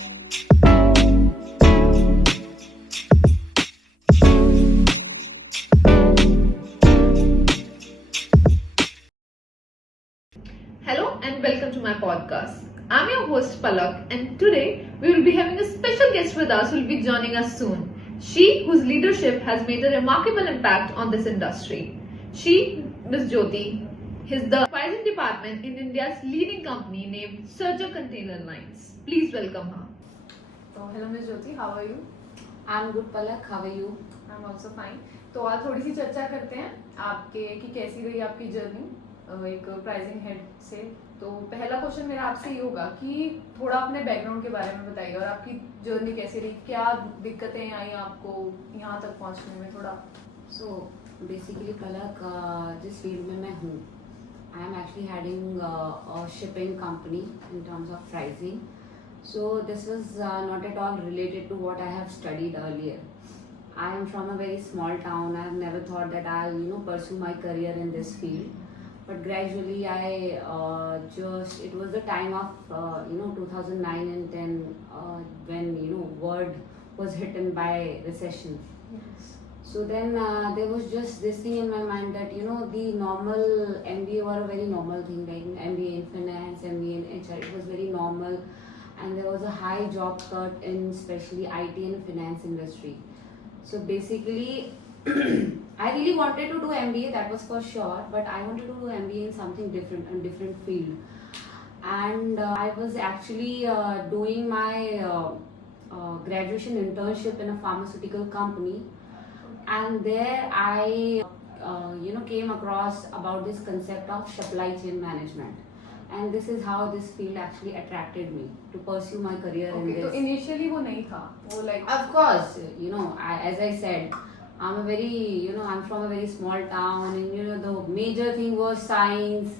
Hello and welcome to my podcast. I'm your host Palak, and today we will be having a special guest with us who will be joining us soon. She whose leadership has made a remarkable impact on this industry. She, Ms. Jyoti, is the advising department in India's leading company named Surger Container Lines. Please welcome her. Hello Ms. Jyoti, how are you? I'm good, Palak. How are you? I'm also fine. तो आज थोड़ी सी चर्चा करते हैं आपके कि कैसी रही आपकी जर्नी एक प्राइजिंग हेड से। तो पहला क्वेश्चन मेरा आपसे ये होगा कि थोड़ा अपने बैकग्राउंड के बारे में बताइए और आपकी जर्नी कैसी रही, क्या दिक्कतें आई आपको यहाँ तक पहुँचने में थोड़ा। So basically, Palak, जिस फील्ड में मैं हूँ, I am actually heading a shipping company in terms of pricing. So this was not at all related to what I have studied earlier. I am from a very small town. I have never thought that I'll pursue my career in this field. But gradually, it was the time of 2009 and 10 when world was hit by recession. Yes. So then there was just this thing in my mind that the normal MBA were a very normal thing, like MBA in finance, MBA in HR. It was very normal, and there was a high job cut in especially IT and finance industry. So basically, I really wanted to do MBA, that was for sure, but I wanted to do MBA in something different, a different field. And I was actually doing my graduation internship in a pharmaceutical company, and there I came across about this concept of supply chain management. And this is how this field actually attracted me to pursue my career in this. तो initially वो नहीं था, वो like. Of course, as I said, I'm from a very small town, and the major thing was science,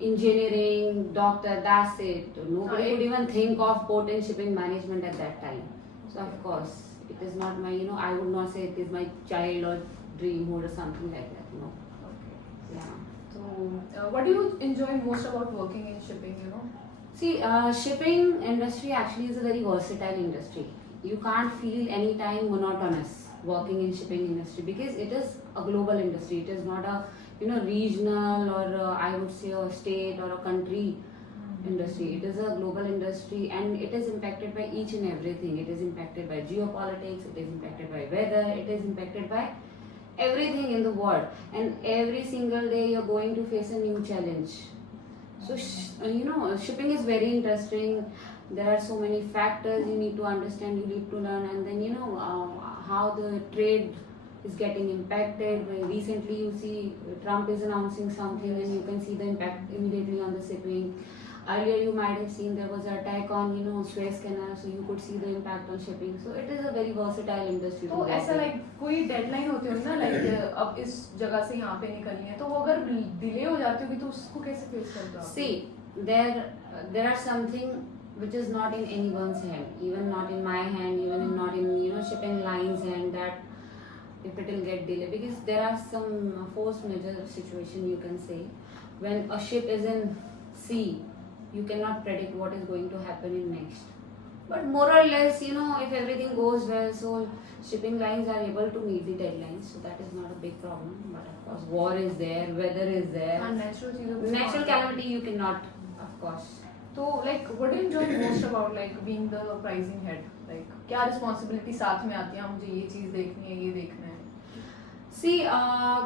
engineering, doctor. That's it. Nobody could even think of port and shipping management at that time. So of course, it is not my, I would not say it is my child or dreamhood or something like that. Okay. Yeah. So what do you enjoy most about working in shipping? See, shipping industry actually is a very versatile industry. You can't feel any time monotonous working in shipping industry because it is a global industry. It is not a regional or I would say a state or a country industry. It is a global industry, and it is impacted by each and everything. It is impacted by geopolitics. It is impacted by weather. It is impacted by everything in the world, and every single day you're going to face a new challenge. So shipping is very interesting. There are so many factors you need to understand, you need to learn, and then how the trade is getting impacted. Recently you see Trump is announcing something, and you can see the impact immediately on the shipping. Earlier you might have seen there was an attack on Suez Canal, so you could see the impact on shipping. So it is a very versatile industry. तो ऐसा like कोई deadline होती होगी ना, like अब इस जगह से यहाँ पे निकलनी है, तो वो अगर डिले हो जाती होगी तो उसको कैसे फेस करते हो? See, there are something which is not in anyone's hand, even not in my hand, even not in shipping lines hand, that if it will get delayed, because there are some force majeure situation you can say. When a ship is in sea, you cannot predict what is going to happen in next. But more or less, if everything goes well, so shipping lines are able to meet the deadlines, so that is not a big problem. But of course, war is there, weather is there. And Natural calamity you cannot, of course. So like, what do you enjoy most about like being the pricing head? Like, क्या responsibility साथ में आती है? मुझे ये चीज़ देखनी है, ये देखना है. See,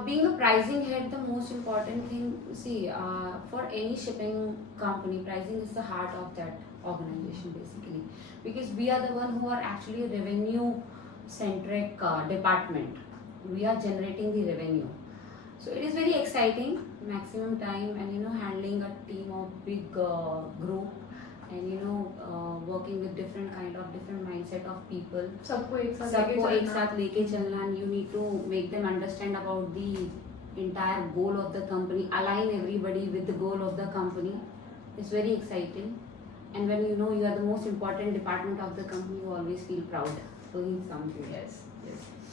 being a pricing head, the most important thing, for any shipping company, pricing is the heart of that organization basically. Because we are the one who are actually a revenue-centric department. We are generating the revenue. So it is very exciting, maximum time, and handling a team of big group, and working with different mindset of people. सबको एक साथ लेके चलना, and you need to make them understand about the entire goal of the company, align everybody with the goal of the company. It's very exciting, and when you are the most important department of the company, you always feel proud doing something. Yes.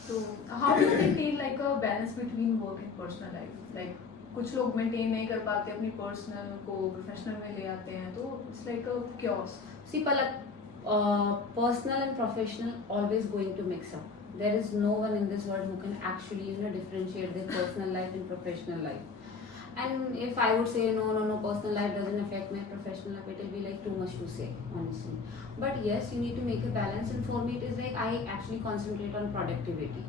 So how do you maintain like a balance between work and personal life? Like कुछ लोग maintain नहीं कर पाते, अपनी personal को professional में ले आते हैं, तो it's like a chaos. See, Palak, personal and professional always going to mix up. There is no one in this world who can actually differentiate their personal life and professional life. And if I would say no, personal life doesn't affect my professional life, it will be like too much to say, honestly. But yes, you need to make a balance, and for me, it is like I actually concentrate on productivity.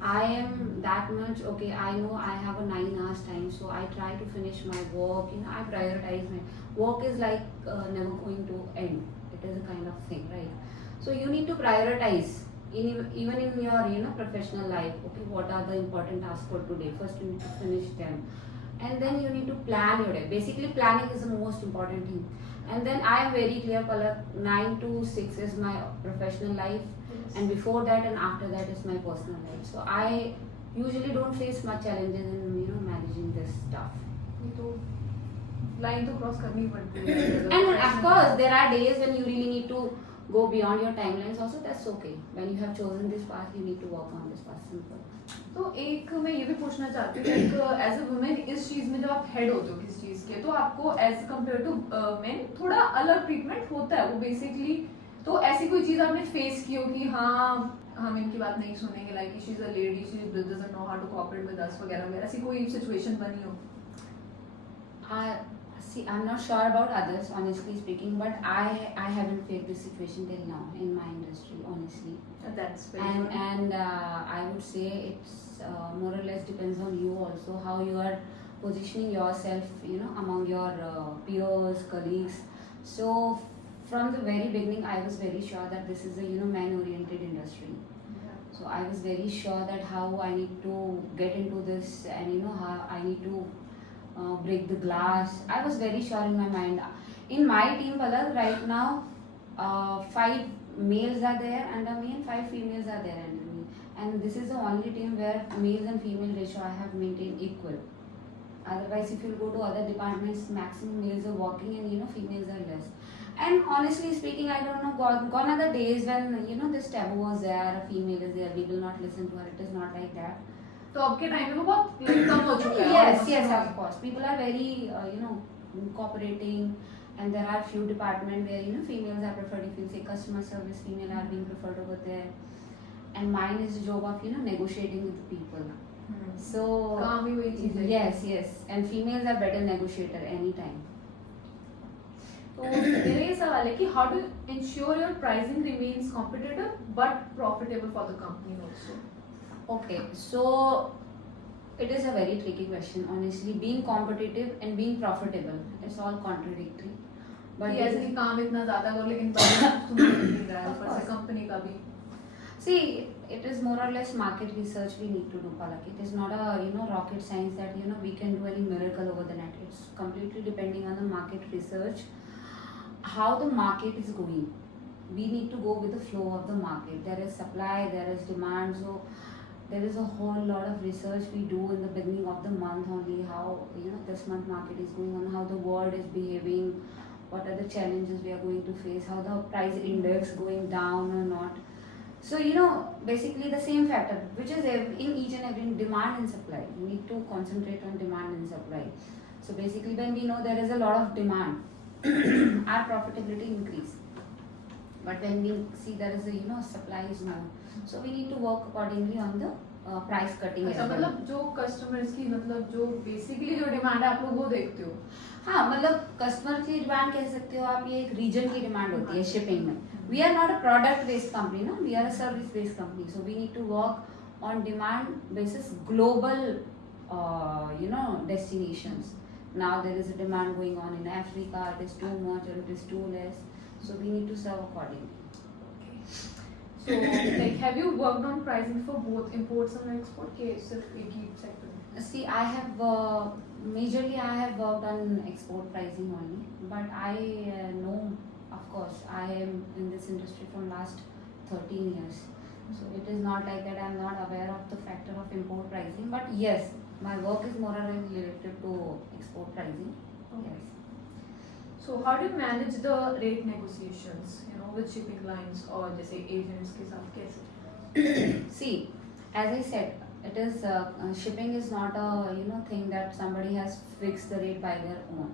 I am that much okay. I know I have a 9 hours time, so I try to finish my work. I prioritize my work is like never going to end. It is a kind of thing, right? So you need to prioritize even in your professional life. Okay, what are the important tasks for today? First, you need to finish them, and then you need to plan your day. Basically, planning is the most important thing. And then I am very clear, Palak, 9 to 6 is my professional life, and before that and after that is my personal life. So I usually don't face much challenges in managing this stuff. ये तो line तो cross करनी पड़ती है. And of course, there are days when you really need to go beyond your timelines. Also, that's okay. When you have chosen this path, you need to work on this path. Simple. तो एक मैं ये भी पूछना चाहती हूँ कि as a women इस चीज में जब आप हेड होते हो किस चीज के, तो आपको एज कम्पेयर टू मेन थोड़ा अलग ट्रीटमेंट होता है वो बेसिकली. तो ऐसी कोई चीज आपने फेस की हो कि हाँ हम इनकी बात नहीं सुनेंगे, like she is a lady, she doesn't know how to cooperate with us वगैरह वगैरह, ऐसी कोई सिचुएशन बनी हो? See, I'm not sure about others, honestly speaking, but I haven't faced this situation till now in my industry, honestly. That's very good. And I would say it's more or less depends on you also, how you are positioning yourself, among your peers, colleagues. So from the very beginning, I was very sure that this is a man-oriented industry. So I was very sure that how I need to get into this, and how I need to break the glass. I was very sure in my mind. In my team, Palak, right now, 5 males are there under me and 5 females are there under me. And this is the only team where males and female ratio I have maintained equal. Otherwise, if you go to other departments, maximum males are working and females are less. And honestly speaking, I don't know, gone are the days when this taboo was there, a female is there, we will not listen to her. It is not like that. तो आपके time में वो बहुत कम हो चुका है. Yes, of course. People are very cooperating, and there are few departments where females are preferred. If you say customer service, female are being preferred over there, and mine is the job of negotiating with the people. So काम ही वही चीज है. Yes, and females are better negotiator anytime. तो मेरा ये सवाल है कि how do you ensure your pricing remains competitive but profitable for the company also? Okay, so it is a very tricky question. Honestly, being competitive and being profitable, it's all contradictory. But ऐसे कि काम इतना ज़्यादा करो लेकिन budget तुम्हें मिल रहा है ऊपर से कंपनी का भी. See, it is more or less market research we need to do, Palak. It is not a rocket science that we can do any miracle over the net. It's completely depending on the market research, how the market is going. We need to go with the flow of the market. There is supply, there is demand. So there is a whole lot of research we do in the beginning of the month only, how this month market is going on, how the world is behaving, what are the challenges we are going to face, how the price index going down or not. So basically the same factor, which is in each and every demand and supply. You need to concentrate on demand and supply. So basically when we know there is a lot of demand, our profitability increase. But when we see there is a supply is more, so we need to work accordingly on the price cutting. अच्छा, मतलब जो customers की जो basically जो demand है आप लोग वो देखते हो? हाँ, मतलब कस्टमर की डिमांड कह सकते हो आप, ये एक रीजन की डिमांड होती है शिपिंग में. We are not a product based company, ना, we are a service based company. So we need to work on demand basis global destinations. Now there is a demand going on in Africa, it is too much or it is too less. So we need to serve accordingly. So, like, have you worked on pricing for both imports and export? के सिर्फ एक ही sector में? See, I have majorly I have worked on export pricing only, but I know, of course, I am in this industry from last 13 years. So it is not like that I am not aware of the factor of import pricing. But yes, my work is more or less related to export pricing. Okay. Yes. So how do you manage the rate negotiations, with shipping lines or जैसे agents के साथ कैसे? See, as I said, it is shipping is not a thing that somebody has fixed the rate by their own.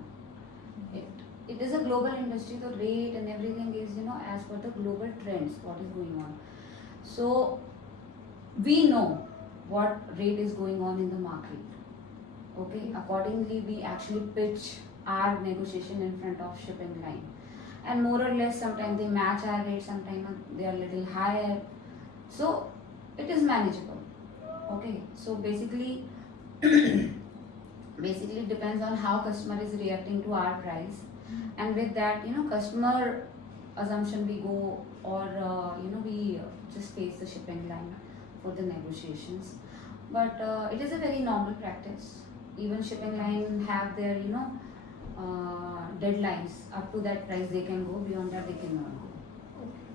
It is a global industry. The rate and everything is as per the global trends, what is going on. So we know what rate is going on in the market. Okay, accordingly we actually pitch our negotiation in front of shipping line, and more or less sometimes they match our rate, sometimes they are little higher, so it is manageable. Okay, so basically basically depends on how customer is reacting to our price, and with that, customer assumption we go, or we just face the shipping line for the negotiations. But it is a very normal practice. Even shipping line have their deadlines. Up to that price they can go, beyond that they cannot go.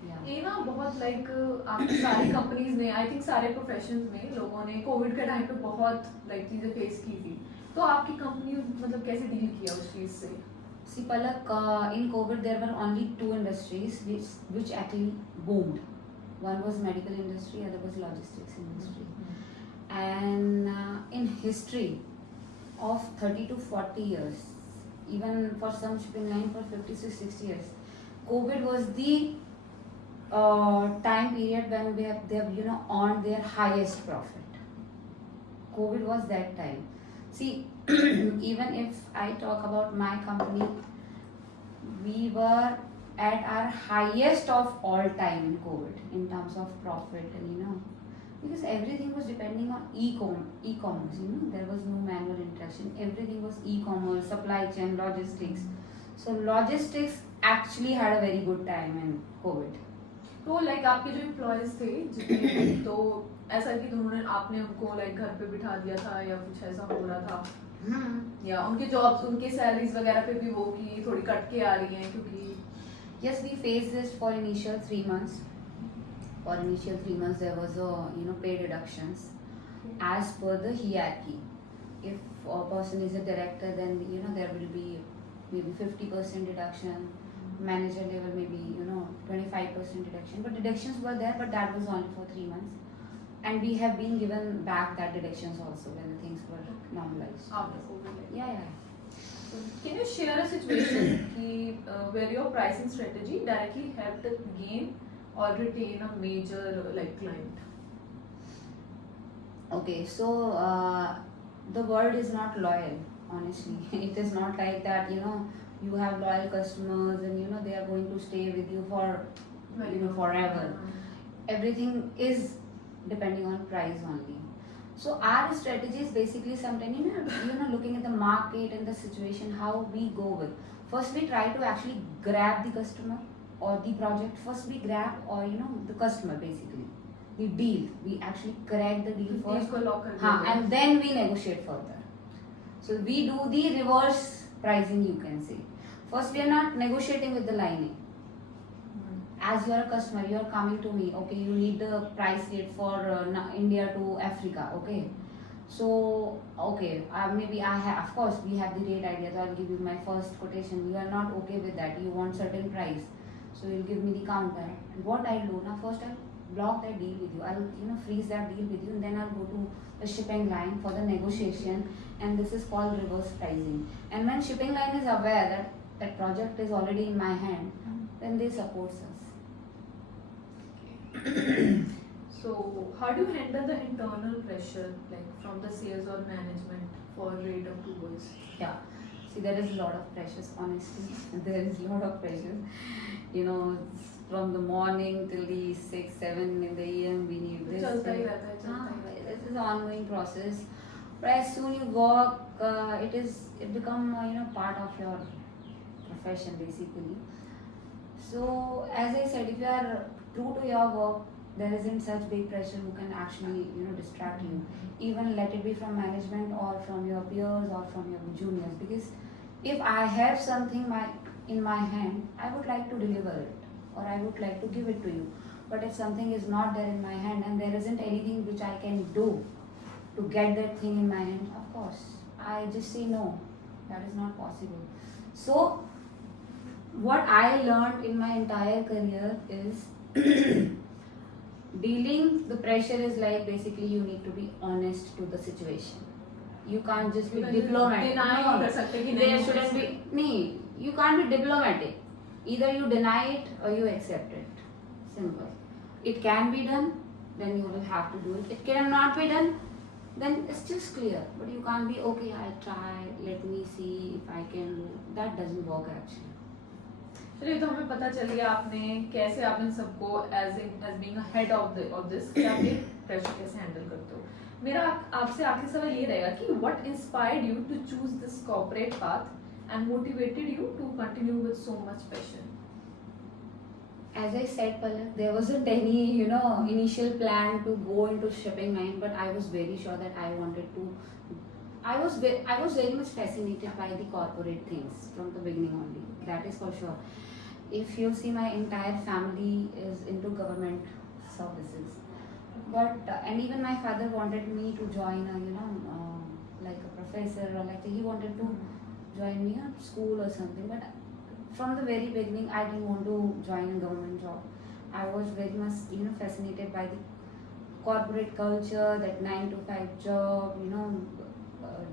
Yeah. ये ना बहुत like आपकी सारी companies में, I think सारे professions में लोगों ने कोविड के टाइम पे बहुत लाइक चीजें फेस की थी, तो आपकी कंपनी मतलब कैसे डील किया उस चीज से? See, Palak, in COVID there were only two industries which actually boomed. One was medical industry, other was logistics industry. And in history of 30 to 40 years, even for some shipping line for 50 to 60 years, COVID was the time period when they have earned their highest profit. COVID was that time. See, even if I talk about my company, we were at our highest of all time in COVID in terms of profit, and because everything was depending on e-commerce, there was no manual interaction, everything was e-commerce, supply chain, logistics. So logistics actually had a very good time in COVID. तो like आपके जो employees थे जितने, तो ऐसा कि उन्होंने आपने उनको लाइक घर पे बिठा दिया था या कुछ ऐसा हो रहा था, या उनके जॉब्स, उनके सैलरीज वगैरह पे भी वो कि थोड़ी कट के आ रही हैं क्योंकि? Yes, we faced this for initial 3 months. For initial 3 months there was a pay reductions as per the hierarchy. If a person is a director, then there will be maybe 50% deduction. Manager level maybe 25% deduction. But deductions were there, but that was only for 3 months. And we have been given back that deductions also when the things were normalized. After COVID. Yeah. Can you share a situation where your pricing strategy directly helped gain or retain a major client? Okay, so the world is not loyal, honestly. It is not like that, you have loyal customers and they are going to stay with you for forever. Everything is depending on price only. So our strategy is basically sometimes looking at the market and the situation, how we go with. First we try to actually grab the customer or the project. First we grab or the customer basically. The deal. We actually crack the deal first. And then we negotiate further. So we do the reverse pricing, you can say. First we are not negotiating with the lining. As you are a customer, you are coming to me, okay, you need the price rate for India to Africa, okay. So, okay, maybe of course we have the rate idea, so I'll give you my first quotation. You are not okay with that, you want certain price, so you'll give me the counter. And what I'll do, now first I'll block that deal with you, I'll freeze that deal with you, and then I'll go to the shipping line for the negotiation, and this is called reverse pricing. And when shipping line is aware that that project is already in my hand, then they support us. So how do you handle the internal pressure from the sales or management for rate approvals? Yeah, see, there is a lot of pressures, honestly. There is a lot of pressure. From the morning till the 6, 7 in the AM, we need this. This is an ongoing process. But as soon you work, it become part of your profession basically. So as I said, if you are true to your work, there isn't such big pressure who can actually distract you. Even let it be from management or from your peers or from your juniors. Because if I have something in my hand, I would like to deliver it or I would like to give it to you. But if something is not there in my hand and there isn't anything which I can do to get that thing in my hand, of course, I just say no. That is not possible. So what I learned in my entire career is dealing the pressure is like basically you need to be honest to the situation. You can't just be diplomatic. There shouldn't be. You can't be diplomatic. Either you deny it or you accept it. Simple. It can be done, then you will have to do it. It cannot be done, then it's just clear. But you can't be okay, I'll try, let me see if I can do. That doesn't work actually. चलिए, तो हमें पता चल गया आपने कैसे आप इन सबको as being head of this कि आप ये प्रेशर कैसे हैंडल करते हो. मेरा आपसे आखिरी सवाल ये रहेगा कि what inspired you to choose this corporate path and motivated you to continue with so much passion. As I said, Palak, there wasn't any, initial plan to go into shipping line, but I was very sure that I wanted to. I was very much fascinated by the corporate things from the beginning only. That is for sure. If you see, my entire family is into government services, but and even my father wanted me to join like a professor, or like he wanted to join me at school or something, but from the very beginning I didn't want to join a government job. I was very much fascinated by the corporate culture, that 9 to 5 job,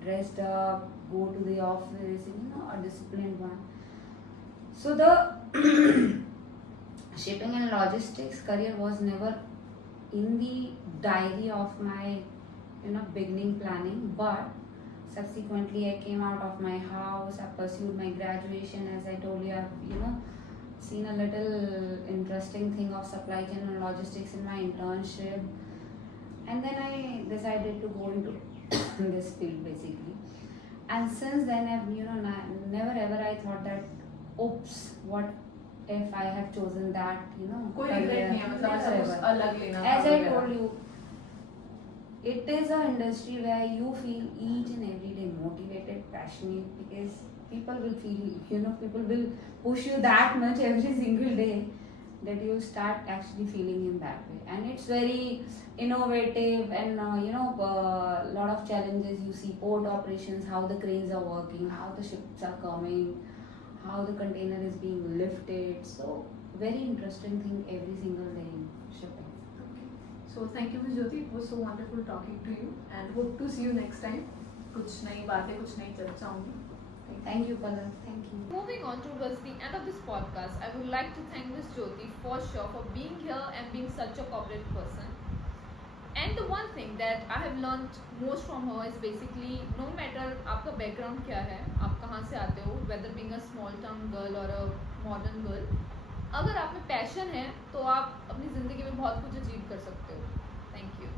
dressed up, go to the office, a disciplined one. So the shipping and logistics career was never in the diary of my beginning planning, but subsequently I came out of my house, I pursued my graduation. As I told you, I've seen a little interesting thing of supply chain and logistics in my internship, and then I decided to go into this field basically. And since then I've never ever I thought that oops, what if I have chosen that कोई regret नहीं है, मतलब Never ऐसा कुछ ever. अलग लेना था As I वगैरह. told you, it is an industry where you feel each and every day motivated, passionate, because people will feel, people will push you that much every single day that you start actually feeling in that way. And it's very innovative, and a lot of challenges. You see port operations, how the cranes are working, how the ships are coming, how the container is being lifted. So very interesting thing every single day in shipping. So thank you, Ms. Jyoti. It was so wonderful talking to you, and hope to see you next time. कुछ नई बातें, कुछ नई चर्चा होंगी. Thank you, Palak. Thank you. Moving on towards the end of this podcast, I would like to thank Ms. Jyoti for sure for being here and being such a corporate person. And the one thing that I have learned most from her is basically no matter आपका background क्या है, आप कहाँ से आते हो, whether being a small town girl or a modern girl, अगर आप में पैशन है तो आप अपनी ज़िंदगी में बहुत कुछ अचीव कर सकते हो. Thank you.